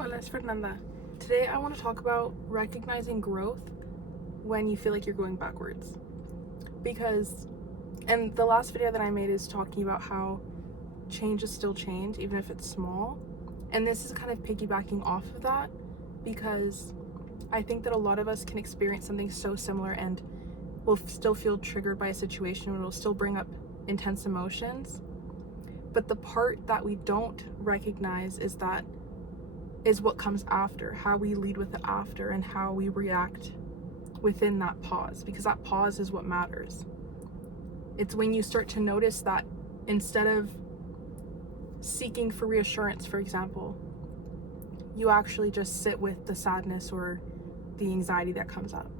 Hola, es Fernanda. Today I want to talk about recognizing growth when you feel like you're going backwards. And the last video that I made is talking about how change is still change, even if it's small. And this is kind of piggybacking off of that because I think that a lot of us can experience something so similar and will still feel triggered by a situation, and it'll still bring up intense emotions. But the part that we don't recognize is what comes after, how we lead with it after, and how we react within that pause, because that pause is what matters. It's when you start to notice that instead of seeking for reassurance, for example, you actually just sit with the sadness or the anxiety that comes up.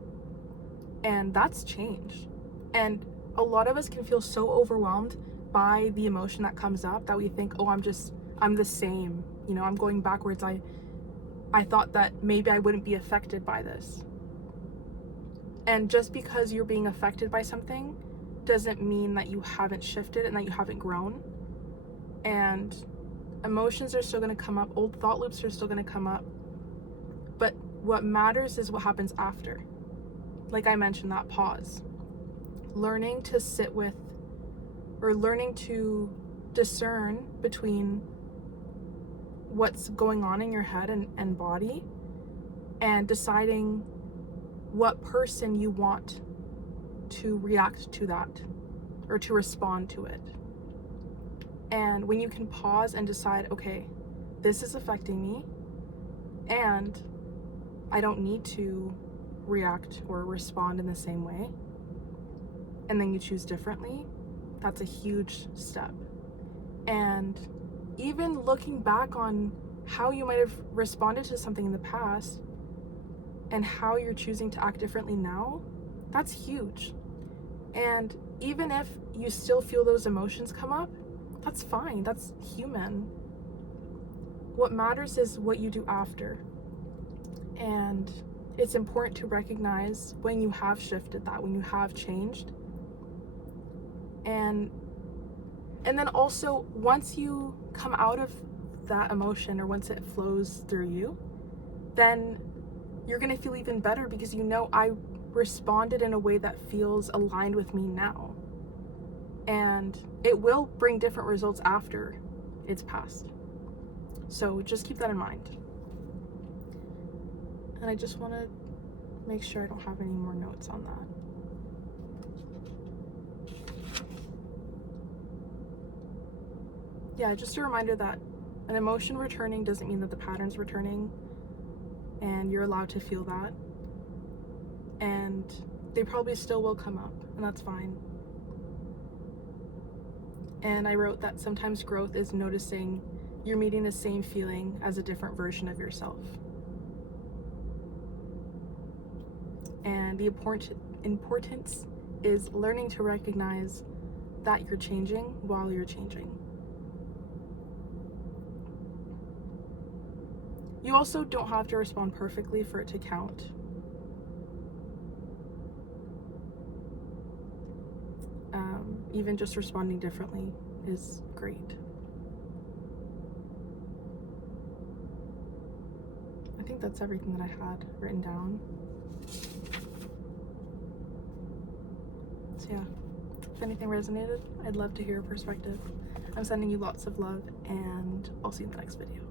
And that's change. And a lot of us can feel so overwhelmed by the emotion that comes up that we think, oh, I'm the same, I'm going backwards. I thought that maybe I wouldn't be affected by this. And just because you're being affected by something doesn't mean that you haven't shifted and that you haven't grown. And emotions are still going to come up, old thought loops are still going to come up. But what matters is what happens after. Like I mentioned, that pause. Learning to sit with, or learning to discern between what's going on in your head and body, and deciding what person you want to react to that or to respond to it. And when you can pause and decide, okay, this is affecting me and I don't need to react or respond in the same way, and then you choose differently, that's a huge step. And even looking back on how you might have responded to something in the past and how you're choosing to act differently now, that's huge. And even if you still feel those emotions come up, that's fine, that's human. What matters is what you do after. And it's important to recognize when you have shifted that, when you have changed. And then also, once you come out of that emotion, or once it flows through you, then you're going to feel even better because I responded in a way that feels aligned with me now. And it will bring different results after it's passed. So just keep that in mind. And I just want to make sure I don't have any more notes on that. Yeah, just a reminder that an emotion returning doesn't mean that the pattern's returning, and you're allowed to feel that. And they probably still will come up, and that's fine. And I wrote that sometimes growth is noticing you're meeting the same feeling as a different version of yourself. And the importance is learning to recognize that you're changing while you're changing. You also don't have to respond perfectly for it to count. Even just responding differently is great. I think that's everything that I had written down. So yeah, if anything resonated, I'd love to hear your perspective. I'm sending you lots of love, and I'll see you in the next video.